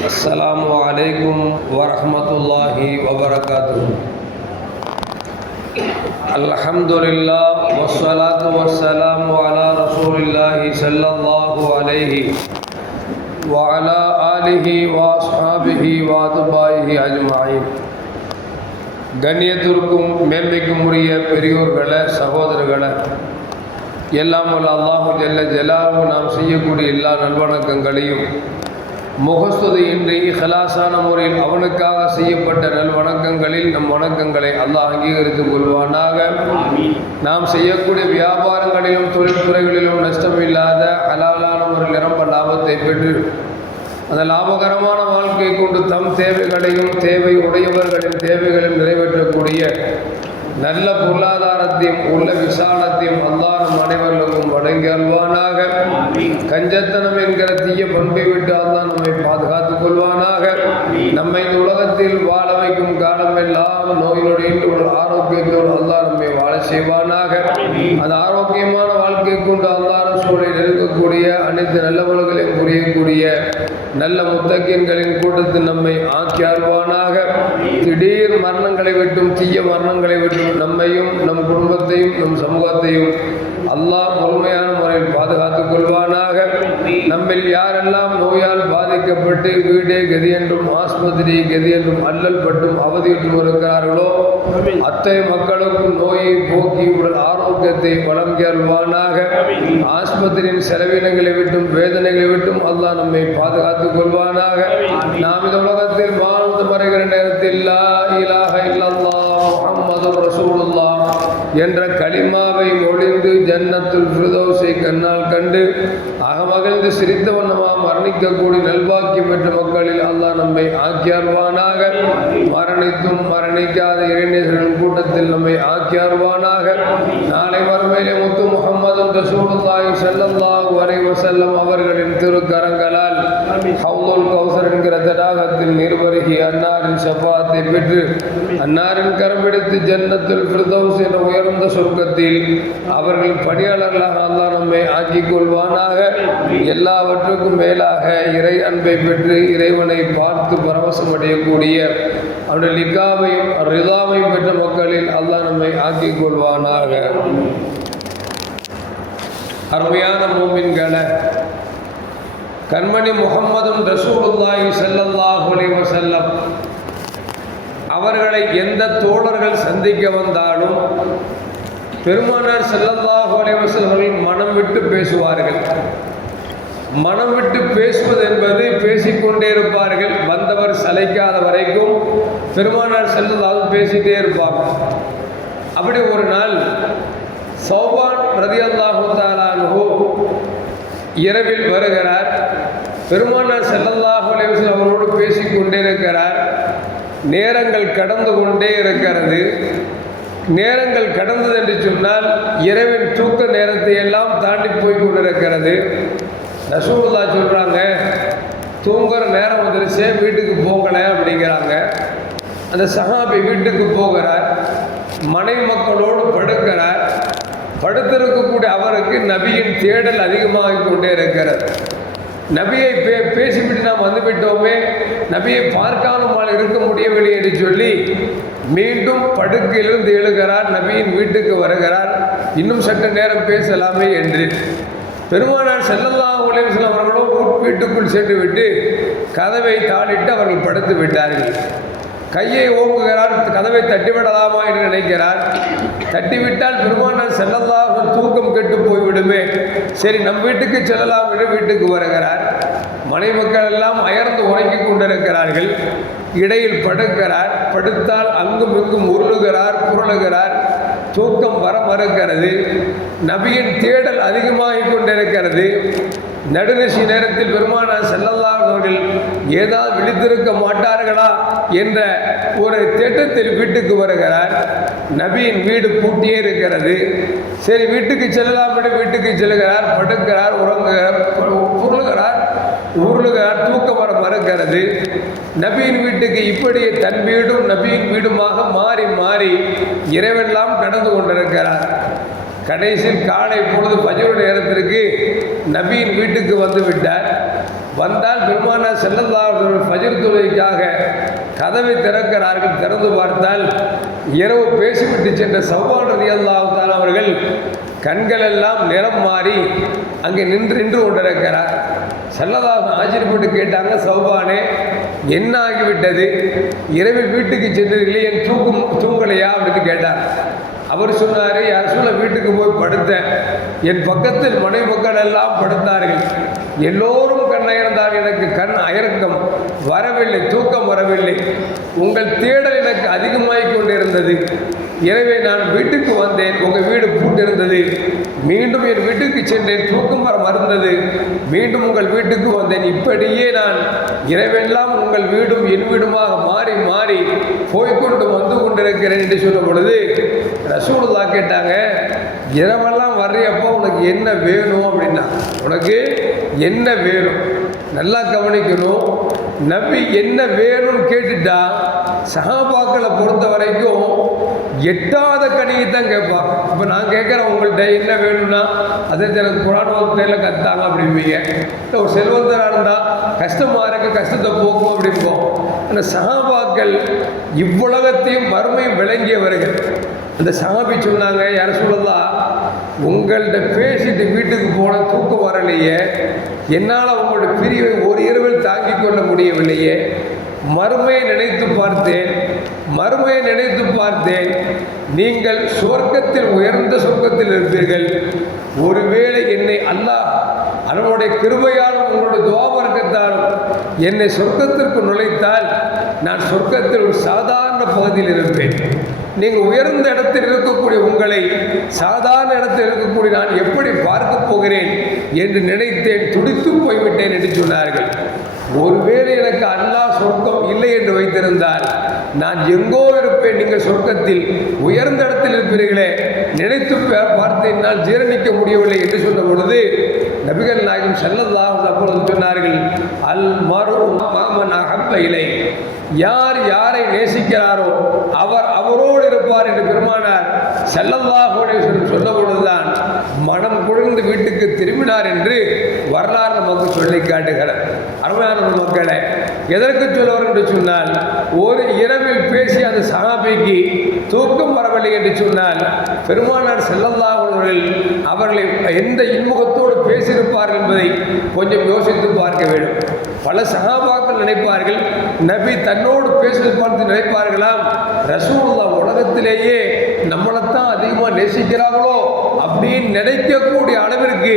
السلام عليكم ورحمة الله وبركاته الحمد لله والصلاة والسلام على رسول الله صلى الله عليه وعلى آله وأصحابه وأتباعه أجمعين கண்ணியத்திற்கும் மேன்மைக்கும் உரிய பெரியோர்களை சகோதரர்களை எல்லாம் வல்ல அல்லாஹு ஜல்ல ஜலாலு நாம் செய்யக்கூடிய எல்லா நல்வணக்கங்களையும் முகஸ்துதியின்றி ஹலாசான முறையில் அவனுக்காக செய்யப்பட்ட நல்வணக்கங்களில் நம் வணக்கங்களை அல்லாஹ் அங்கீகரித்துக் கொள்வானாக. நாம் செய்யக்கூடிய வியாபாரங்களிலும் தொழில்துறைகளிலும் நஷ்டமில்லாத ஹலாலான முறையில் நிரம்ப லாபத்தை பெற்று அந்த லாபகரமான வாழ்க்கை கொண்டு தம் தேவைகளையும் தேவை உடையவர்களின் தேவைகளையும் நிறைவேற்றக்கூடிய நல்ல பொருளாதாரத்தையும் உள்ள விசாலத்தையும் அல்லாஹ் நம் அனைவர்களுக்கும் வழங்கி அல்வானாக கஞ்சத்தனம் என்கிற தீய பண்பை விட்டு அல்லாஹ் நம்மை பாதுகாத்துக் கொள்வானாக. நம்மை இந்த உலகத்தில் வாழ வைக்கும் காலமெல்லாம் நோயினுடைய ஒரு ஆரோக்கியத்தோடு அல்லாஹ் நம்மை வாழ செய்வானாக. அந்த ஆரோக்கியமான வாழ்க்கை கொண்டு அல்லாஹ் சூழலில் இருக்கக்கூடிய அனைத்து நல்லவர்களையும் புரியக்கூடிய நல்ல முத்தக்கியன்களின் கூட்டத்தில் நம்மை ஆக்கி அருவானாக திடீர் மரணங்களை விட்டும் தீய மரணங்களை விட்டும் நம்மையும் நம் குடும்பத்தையும் நம் சமூகத்தையும் அல்லாஹ் முழுமையான முறையில் பாதுகாத்துக் கொள்வானாக. நம்மில் யாரெல்லாம் நோயால் பாதிக்கப்பட்டு வீடே கதி என்றும் ஆஸ்பத்திரி கதி என்றும் அல்லல் பட்டும் அவதியுற்றும் இருக்கிறார்களோ அத்தனை மக்களுக்கும் நோயை போக்கி உடல் ஆரோக்கியத்தை வழங்கி அருள்வானாக ஆஸ்பத்திரியின் செலவினங்களை விட்டும் வேதனைகளை விட்டும் அல்லாஹ் நம்மை பாதுகாத்துக் கொள்வானாக. நாம் இந்த உலகத்தில் வாழ்ந்து மறைகிற நேரத்தில் இல்லா இலாக இல்லல்லா முகமது ரசூலுல்லா என்ற களிமாவை ஒளிந்து ஜன்னத்துல் ஃபிர்தௌஸை கண்ணால் கண்டு அகமகிழ்ந்து சிரித்த வண்ணமாக மரணிக்கக்கூடிய நல்வாக்கியம் பெற்ற மக்களில் அல்லாஹ் நம்மை ஆக்கியார்வானாக. மரணித்தும் மரணிக்காத இளைஞர்களின் கூட்டத்தில் நம்மை ஆக்கியார்வானாக. நாளை மறுமையிலே முத்து முகம்மதும் ரசூலுல்லாஹி ஸல்லல்லாஹு அலைஹி வஸல்லம் அவர்களின் திருக்கரங்களால் ஹவுல் கௌசர் என்கிற தடாகத்தில் நிர்வருகி அன்னாரின் ஷஃபாத்தை பெற்று அன்னாரின் கரம்பிடித்து ஜன்னத்தில் ஃபிர்தௌஸ் என்ற உயர்ந்த சொர்க்கத்தில் அவர்கள் பணியாளர்களாக அல்லாஹ் நம்மை ஆக்கிக் கொள்வானாக. எல்லாவற்றுக்கும் மேலாக இறை அன்பை பெற்று இறைவனை பார்த்து பரவசம் அடையக்கூடிய அவருடைய லிகாவையும் ரிதாவையும் பெற்ற மக்களில் அல்லா நம்மை ஆக்கிக் கொள்வானாக. அருமையான மூமின்களை கண்மணி முகம்மதும் ரசூலுல்லாஹி ஸல்லல்லாஹு அலைஹி வஸல்லம். அவர்களை எந்த தோழர்கள் சந்திக்க வந்தாலும் பெருமானார் செல்லல்லாஹு அலைஹி மனம் விட்டு பேசுவார்கள். மனம் விட்டு பேசுவது என்பது பேசிக்கொண்டே இருப்பார்கள். வந்தவர் சலைக்காத வரைக்கும் பெருமானார் செல்லல்லாஹு பேசிட்டே இருப்பாங்க அப்படி ஒரு நாள் சௌபான் ரதியல்லாஹு தாலானு இரவில் வருகிறார். பெருமானார் செல்லல்லாஹு அலைவசம் அவரோடு பேசிக்கொண்டே இருக்கிறார். நேரங்கள் கடந்து கொண்டே இருக்கிறது. நேரங்கள் கடந்தது என்று சொன்னால் இரவின் தூக்க நேரத்தை எல்லாம் தாண்டி போய் கொண்டிருக்கிறது. ரசூல்லா சொல்கிறாங்க தூங்குற நேரம் வந்துருச்சு வீட்டுக்கு போகலை அப்படிங்கிறாங்க. அந்த சஹாபி வீட்டுக்கு போகிறார். மனைவி மக்களோடு படுக்கிறார். படுத்திருக்கக்கூடிய அவருக்கு நபியின் தேடல் அதிகமாகிக் கொண்டே இருக்கிறது. நபியை பே பேசிவிட்டு நாம் வந்துவிட்டோமே நபியை பார்க்காமல் இருக்க முடியவில்லை என்று சொல்லி மீண்டும் படுக்கையிலிருந்து எழுகிறார் நபியின் வீட்டுக்கு வருகிறார். இன்னும் சற்று நேரம் பேசலாமே என்று. பெருமானார் செல்லல்லா உலகம் அவர்களும் வீட்டுக்குள் சென்று விட்டு கதவை தாளிட்டு அவர்கள் படுத்து விட்டார்கள். கையை ஓங்குகிறார் கதவை தட்டிவிடலாமா என்று நினைக்கிறார். தட்டிவிட்டால் பெருமானார் செல்லலாம் தூக்கம் கெட்டு போய்விடுமே. சரி நம் வீட்டுக்கு செல்லலாம் என்று வீட்டுக்கு வருகிறார். மனை மக்கள் எல்லாம் அயர்ந்து உறங்கி கொண்டிருக்கிறார்கள். இடையில் படுக்கிறார். படுத்தால் அங்கும் இங்கும் உருளுகிறார் புரளுகிறார் தூக்கம் வர மறுக்கிறது. நபியின் தேடல் அதிகமாகிக் கொண்டிருக்கிறது. நடுநிசி நேரத்தில் பெருமானார் செல்லல்லாதவர்கள் ஏதாவது விழித்திருக்க மாட்டார்களா என்ற ஒரு திட்டத்தில் வீட்டுக்கு வருகிறார். நபியின் வீடு பூட்டியே இருக்கிறது. சரி வீட்டுக்கு செல்லலாம் என்று வீட்டுக்கு செல்கிறார் படுக்கிறார் உறங்குகிறார் உருளுகிறார் உருளுகிறார் தூக்கம் வர மறுக்கிறது. நபியின் வீட்டுக்கு இப்படி தன் வீடும் நபியின் வீடுமாக மாறி மாறி இரவெல்லாம் கடந்து கொண்டிருக்கிறார். கடைசியில் காலை பொழுது பஜருடைய நேரத்திற்கு நபியின் வீட்டுக்கு வந்து விட்டார். வந்தால் பெருமானா செல்லல்லார்கள் ஃபஜர் தொழுகைக்காக கதவை திறக்கிறார்கள். திறந்து பார்த்தால் இரவு பேசிவிட்டு சென்ற சௌபான் ரதி அல்லாவுத்தான் அவர்கள் கண்கள் எல்லாம் நிறம் மாறி அங்கே நின்று நின்று கொண்டிருக்கிறார். செல்லதாக ஆச்சரியப்பட்டு கேட்டாங்க சௌபானே என்ன ஆகிவிட்டது? இரவில் வீட்டுக்கு சென்றீர்களே என் தூக்கும் தூங்கலையா? அப்படின்னு கேட்டார். அவர் சொன்னார் யார் சொல்ல வீட்டுக்கு போய் படுத்தேன். என் பக்கத்தில் மனை மக்கள் எல்லாம் படுத்தார்கள். எல்லோரும் கண்ணயர்ந்தால் எனக்கு கண் அயர்க்கம் வரவில்லை தூக்கம் வரவில்லை. உங்கள் தேடல் எனக்கு அதிகமாகிக் கொண்டிருந்தது. எனவே நான் வீட்டுக்கு வந்தேன். உங்கள் வீடு பூட்டிருந்தது. மீண்டும் என் வீட்டுக்கு சென்றேன். தூக்கம் வர மறந்தது. மீண்டும் உங்கள் வீட்டுக்கு வந்தேன். இப்படியே நான் இரவெல்லாம் உங்கள் வீடும் என் வீடுமாக மாறி மாறி போய்க்கொண்டு வந்து கொண்டிருக்கிறேன் என்று சொல்லும் பொழுது ரசூலுல்லா கேட்டாங்க இரவெல்லாம் வர்றியப்போ உனக்கு என்ன வேணும்? அப்படின்னா உனக்கு என்ன வேணும்? நல்லா கவனிக்கணும். நபி என்ன வேணும்னு கேட்டுட்டா சஹாபாக்களை பொறுத்த வரைக்கும் எட்டாத கணியை தான் கேட்பாங்க இப்போ நான் கேட்குறேன் உங்கள்கிட்ட என்ன வேணும்னா அதே எனக்கு குரான் வகுப்பையில் கத்தாங்க அப்படிம்பீங்க. இல்லை ஒரு செல்வந்தராக இருந்தால் கஷ்டமாக இருக்க கஷ்டத்தை போக்கும் அப்படிம்போம். அந்த சஹாபாக்கள் இவ்வுலகத்தையும் மறுமையும் விளங்கியவர்கள். அந்த சஹாபி சொன்னாங்க யார் சொல்லலாம் உங்கள்கிட்ட பேசிட்டு வீட்டுக்கு போன தூக்கம் வரலையே. என்னால் உங்களோட பிரிவை ஒரு இரவில் தாங்கிக் கொள்ள முடியவில்லையே. மறுமையை நினைத்து பார்த்தேன். மறுமையை நினைத்து பார்த்தேன். நீங்கள் சொர்க்கத்தில் உயர்ந்த சொர்க்கத்தில் இருப்பீர்கள். ஒருவேளை என்னை அல்லாஹ் அவனுடைய கிருபையாலும் உங்களுடைய துவாபர்க்கத்தாலும் என்னை சொர்க்கத்திற்கு நுழைத்தால் நான் சொர்க்கத்தில் ஒரு சாதாரண பகுதியில் இருப்பேன். நீங்கள் உயர்ந்த இடத்தில் இருக்கக்கூடிய உங்களை சாதாரண இடத்தில் இருக்கக்கூடிய நான் எப்படி பார்க்க போகிறேன் என்று நினைத்தேன் துடித்து போய்விட்டேன் என்று சொன்னார்கள். ஒருவேளை எனக்கு அல்லாஹ் சொர்க்கம் இல்லை என்று வைத்திருந்தால் நான் எங்கோ இருப்பேன் நீங்கள் சொர்க்கத்தில் உயர்ந்த இடத்தில் இருப்பீர்களே நினைத்து பா- பார்த்து என்னால் ஜீரணிக்க முடியவில்லை என்று சொன்ன பொழுது நபிகள் நாயகம் செல்லதாக அப்பொழுது சொன்னார்கள் அல் மரு மகமன் அகப்ப இலை யார் யாரை நேசிக்கிறாரோ அவர் வருவார் என்று பெருமானார். செல்லல்லாஹுடைய சொன்ன பொழுதுதான் மனம் குழந்து வீட்டுக்கு திரும்பினார் என்று வரலாறு நமக்கு சொல்லி காட்டுகிறார் அருமையான மக்களே எதற்கு சொல்லுவார் என்று சொன்னால் ஒரு இரவில் பேசி அந்த சகாபிக்கு தூக்கம் வரவில்லை என்று சொன்னால் பெருமானார் செல்லல்லாஹர்கள் அவர்களை எந்த இன்முகத்தோடு பேசியிருப்பார்கள் என்பதை கொஞ்சம் யோசித்து பார்க்க வேண்டும். பல சகாபாக்கள் நினைப்பார்கள் நபி தன்னோடு பேசுவது பார்த்து நினைப்பார்களாம் ரசூல்லா உலகத்திலேயே நம்மளைத்தான் அதிகமாக நேசிக்கிறார்களோ அப்படின்னு நினைக்கக்கூடிய அளவிற்கு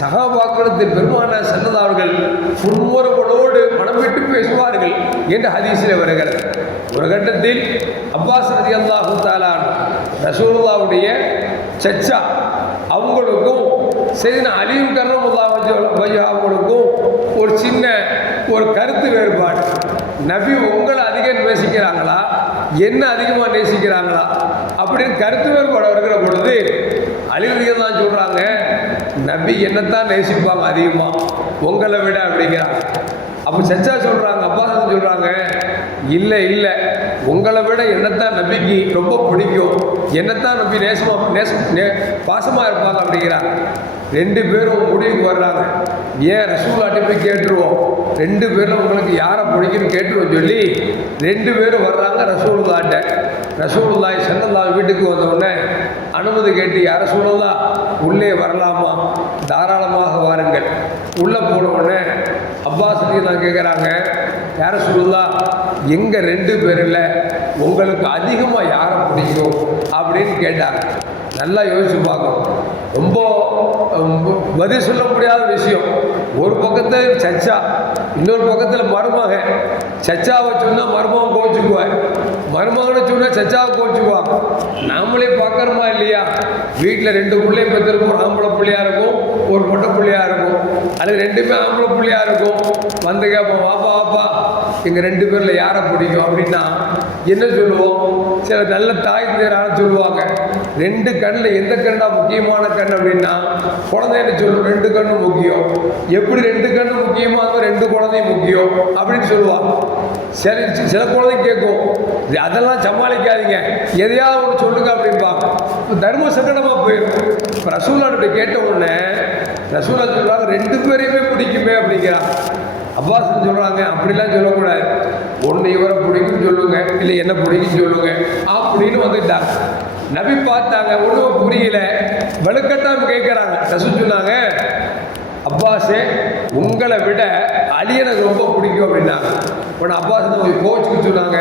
சகாபாக்களத்தில் பெருமான சன்னதாவர்கள் புன்முறவோடு மனம் விட்டு பேசுவார்கள் என்று ஹதீஸில் வருகிறது. ஒரு கட்டத்தில் அப்பாஸ் ரதி அல்லாஹு தாலான் ரசூலுல்லாவுடைய சச்சா அவங்களுக்கும் சரின அலியும் கர்ணமுல்லா அவங்களுக்கும் ஒரு சின்ன ஒரு கருத்து வேறுபாடு. நபி உங்களை அதிகம் நேசிக்கிறாங்களா? என்ன அதிகமாக நேசிக்கிறாங்களா? அப்படின்னு கருத்து வேறுபாடு இருக்கிற பொழுது அழிவுகள் தான் சொல்கிறாங்க நபி என்னத்தான் நேசிப்பாங்க அதிகமாக உங்களை விட அப்படிங்கிறாங்க. அப்போ சச்சா சொல்கிறாங்க அப்பா சொல்கிறாங்க இல்லை இல்லை. உங்களை விட என்னத்தான் நபிக்கு ரொம்ப பிடிக்கும். என்னத்தான் நம்பி நேசமாக நேசம் நே பாசமாக இருப்பாங்க அப்படிங்கிறாங்க ரெண்டு பேரும் முடிவுக்கு வர்றாங்க. ஏன் ரசூலாட்டி போய் கேட்டுருவோம்? ரெண்டு பேரும் உங்களுக்கு யாரை பிடிக்குன்னு கேட்டுருவோம் சொல்லி ரெண்டு பேரும் வர்றாங்க ரசூலுல்லாட்ட. ரசூலுல்லாய் செல்லல்லா வீட்டுக்கு வந்தவுடனே அனுமதி கேட்டு யார சூழலா உள்ளே வரலாமா? தாராளமாக வாருங்கள். உள்ளே போன உடனே அப்பாஸ் நான் கேட்குறாங்க யார சொல்லலா எங்கள் ரெண்டு பேரில் உங்களுக்கு அதிகமாக யாரை பிடிக்கும் அப்படின்னு கேட்டாங்க. நல்லா யோசிச்சு பார்க்கணும். ரொம்ப பதில் சொல்ல முடியாத விஷயம். ஒரு பக்கத்தில் சச்சா இன்னொரு பக்கத்தில் மருமகன். சச்சாவை சொன்னால் மருமகன் கோச்சுக்குவார் மருமகனை சொன்னால் சச்சாவை கோச்சுக்குவான் நாமளே பார்க்குறோமா இல்லையா? வீட்டில் ரெண்டு பிள்ளையும் பெற்றிருக்கும் ஒரு ஆம்பளை பிள்ளையாக இருக்கும் ஒரு பொட்டை பிள்ளையாக இருக்கும். அது ரெண்டுமே ஆம்பளை பிள்ளையாக இருக்கும். வந்து கேட்போம் வாப்பா வாப்பா எங்கள் ரெண்டு பேரில் யாரை பிடிக்கும் அப்படின்னா என்ன சொல்லுவோம்? சில நல்ல தாய் தேரான சொல்லுவாங்க. ரெண்டு கண்ணில் எந்த கண்ணா முக்கியமான கண் அப்படின்னா குழந்தைன்னு சொல்லுவோம் ரெண்டு கண்ணும் முக்கியம். எப்படி ரெண்டு கண்ணு முக்கியமாக ரெண்டு குழந்தையும் முக்கியம் அப்படின்னு சொல்லுவாங்க. சரி சில குழந்தை கேட்கும் அதெல்லாம் சமாளிக்காதீங்க. எதையாவது ஒன்று சொல்லுங்க அப்படிம்பா தர்ம சங்கடமாக போயிடும். இப்போ ரசூலாட்டு கேட்ட உடனே ரசூலா சொல்லுவாங்க ரெண்டு பேரையுமே பிடிக்குமே அப்படிங்கிறான் அப்பாஸ் சொல்கிறாங்க அப்படிலாம் சொல்லக்கூடாது. ஒன்று இவரை பிடிக்கும் சொல்லுங்க இல்லை என்ன பிடிக்கும் சொல்லுங்க. அப்படின்னு வந்துட்டாங்க நபி பார்த்தாங்க ஒன்றும் புரியல. வெளுக்கத்தான் கேட்குறாங்க. ரசு சொன்னாங்க அப்பாஸே உங்களை விட அலி எனக்கு ரொம்ப பிடிக்கும் அப்படின்னாங்க. உடனே அப்பாஸ் போய் கோச்சுக்கு சொன்னாங்க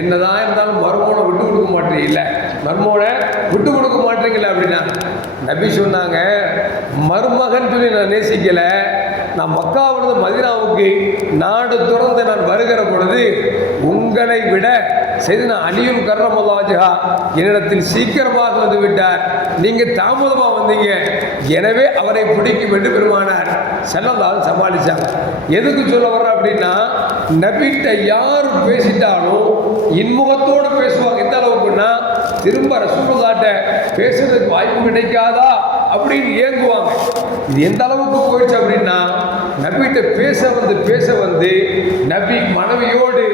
என்னதான் இருந்தாலும் மர்மோனை விட்டு கொடுக்க மாட்டீங்கல்ல. மர்மோனை விட்டு கொடுக்க மாட்டீங்களே அப்படின்னா. நபி சொன்னாங்க மருமகன் சொல்லி நான் நேசிக்கலை. நான் மக்காவிலிருந்து மதினாவுக்கு நாடு துறந்து நான் வருகிற பொழுது உங்களை விட செய்தின நான் அலியும் கர்ணமல்லாஜா என்னிடத்தில் சீக்கிரமாக வந்து விட்டார் நீங்கள் தாமதமாக வந்தீங்க. எனவே அவரை பிடிக்கும் என்று பெருமானார். செல்லந்தால் சமாளிச்சாங்க. எதுக்கு சொல்ல வர்ற அப்படின்னா நபிட்ட யார் பேசிட்டாலும் இன்முகத்தோடு பேசுவாங்க. எந்த அளவுக்குன்னா திரும்ப ரசூலுல்லாட்ட பேசுறதுக்கு வாய்ப்பு கிடைக்காதா அப்படின்னு ஏங்குவாங்க. இது எந்த அளவுக்கு போயிடுச்சு அப்படின்னா நபிகிட்ட பேச வந்து பேச வந்து நபி மனைவியோடு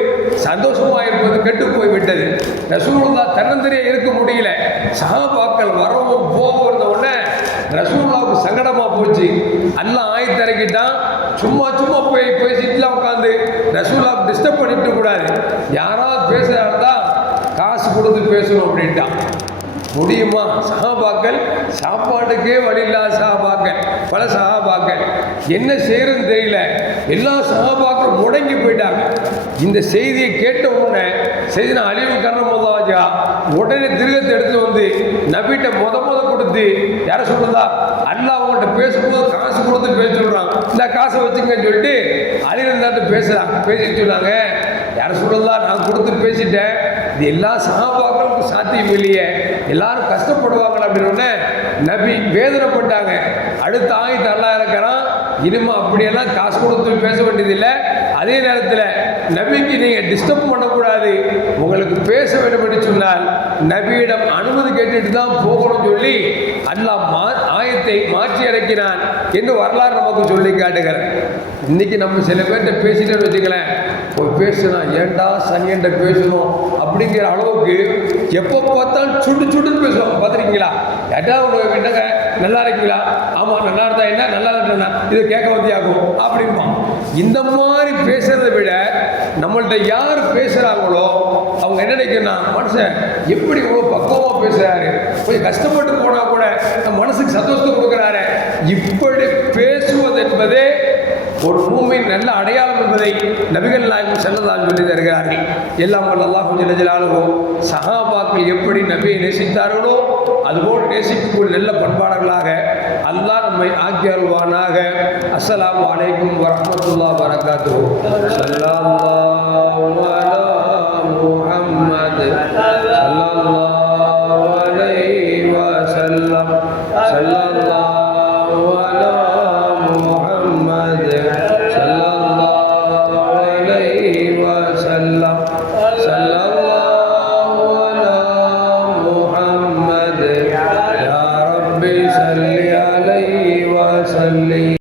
சந்தோஷமாக இருப்பது கெட்டு போய் விட்டது. ரசூலுல்லா தன்னந்தனியே இருக்க முடியல. சகாபாக்கள் வரவும் போகவும் இருந்த உடனே ரசூலுல்லாவுக்கு சங்கடமாக போச்சு. எல்லாம் ஆயத்திறக்கிட்டான் சும்மா சும்மா போய் பேசிட்டுலாம் உட்காந்து ரசூலுல்லாவுக்கு டிஸ்டர்ப் பண்ணிட்டு கூடாது. யாராவது பேசுறாருந்தா காசு கொடுத்து பேசணும் அப்படின்ட்டான். முடியுமா? சகாபாக்கள் சாப்பாட்டுக்கே வழி இல்லாத சகாபாக்கள் பல சகாபாக்கள் என்ன செய்யறதுன்னு தெரியல. எல்லா சகாபாக்களும் முடங்கி போயிட்டாங்க. இந்த செய்தியை கேட்ட உடனே செய்தின அழிவு கர்ணமதாஜா உடனே திருகத்தை எடுத்து வந்து நபிட்ட முத முத கொடுத்து யார சொல்றதா? அல்லா அவங்கள்ட்ட பேசும்போது காசு கொடுத்து பேச சொல்றான் இந்த காசை வச்சுங்கன்னு சொல்லிட்டு அழிவு பேசுறாங்க. பேசிட்டு சொன்னாங்க. யார சொல்றதா? நான் கொடுத்து பேசிட்டேன். இது எல்லா சகாபாக்களுக்கும் சாத்தியம் இல்லையே. எல்லாரும் கஷ்டப்படுவாங்க அப்படின்னு உடனே நபி வேதனைப்பட்டாங்க. அடுத்த ஆயுத அல்லா இருக்கிறான் இனிமே அப்படியெல்லாம் காசு கொடுத்து பேச வேண்டியதில்லை. அதே நேரத்தில் நபிக்கு நீங்கள் டிஸ்டர்ப் பண்ணக்கூடாது. உங்களுக்கு பேச வேண்டும் என்று சொன்னால் நபியிடம் அனுமதி கேட்டுட்டு தான் போகணும்னு சொல்லி அல்லாஹ் மா ஆயத்தை மாற்றி இறக்கினான் என்று வரலாறு நமக்கு சொல்லி காட்டுகிறேன் இன்றைக்கி நம்ம சில பேர்கிட்ட பேசிட்டேன்னு வச்சுங்களேன் போய் பேசுனா ஏன்டா சனியன்ட்ட பேசணும் அப்படிங்கிற அளவுக்கு எப்போ பார்த்தாலும் சுட்டு சுட்டுன்னு பேசுவோம் பார்த்துருக்கீங்களா? ஏட்டா உனக்கு என்னங்க நல்லா இருக்கீங்களா? ஆமாம் நல்லா இருந்தா என்ன? நல்லா இருந்தா இதை கேட்க வந்தியாகும் அப்படிமா இந்த மாதிரி பேசுறதை விட நம்மள்கிட்ட யார் பேசுகிறாங்களோ அவங்க என்ன நினைக்கணும் மனுஷன் எப்படி இவ்வளோ பக்குவமாக பேசுகிறாரு கொஞ்சம் கஷ்டப்பட்டு போனால் கூட மனசுக்கு சந்தோஷத்தை கொடுக்குறாரு. இப்படி பேசுவ நல்ல அடையாளம் என்பதை நபிகள் நாயகம் செல்லதான் சொல்லி தருகிறார்கள். எல்லாம் வல்ல அல்லாஹ் ஜலஜலாலுவோ சஹாபாக்கள் எப்படி நபியை நேசித்தார்களோ அதுபோல் நேசிக்கக்கூடிய நல்ல பண்பாளர்களாக அல்லாஹ் நம்மை ஆக்கி அஸ்லாம் வலைக்கும் வரமத்துல்லா வரஹ்மத்துல்லாஹ் வரகாத்து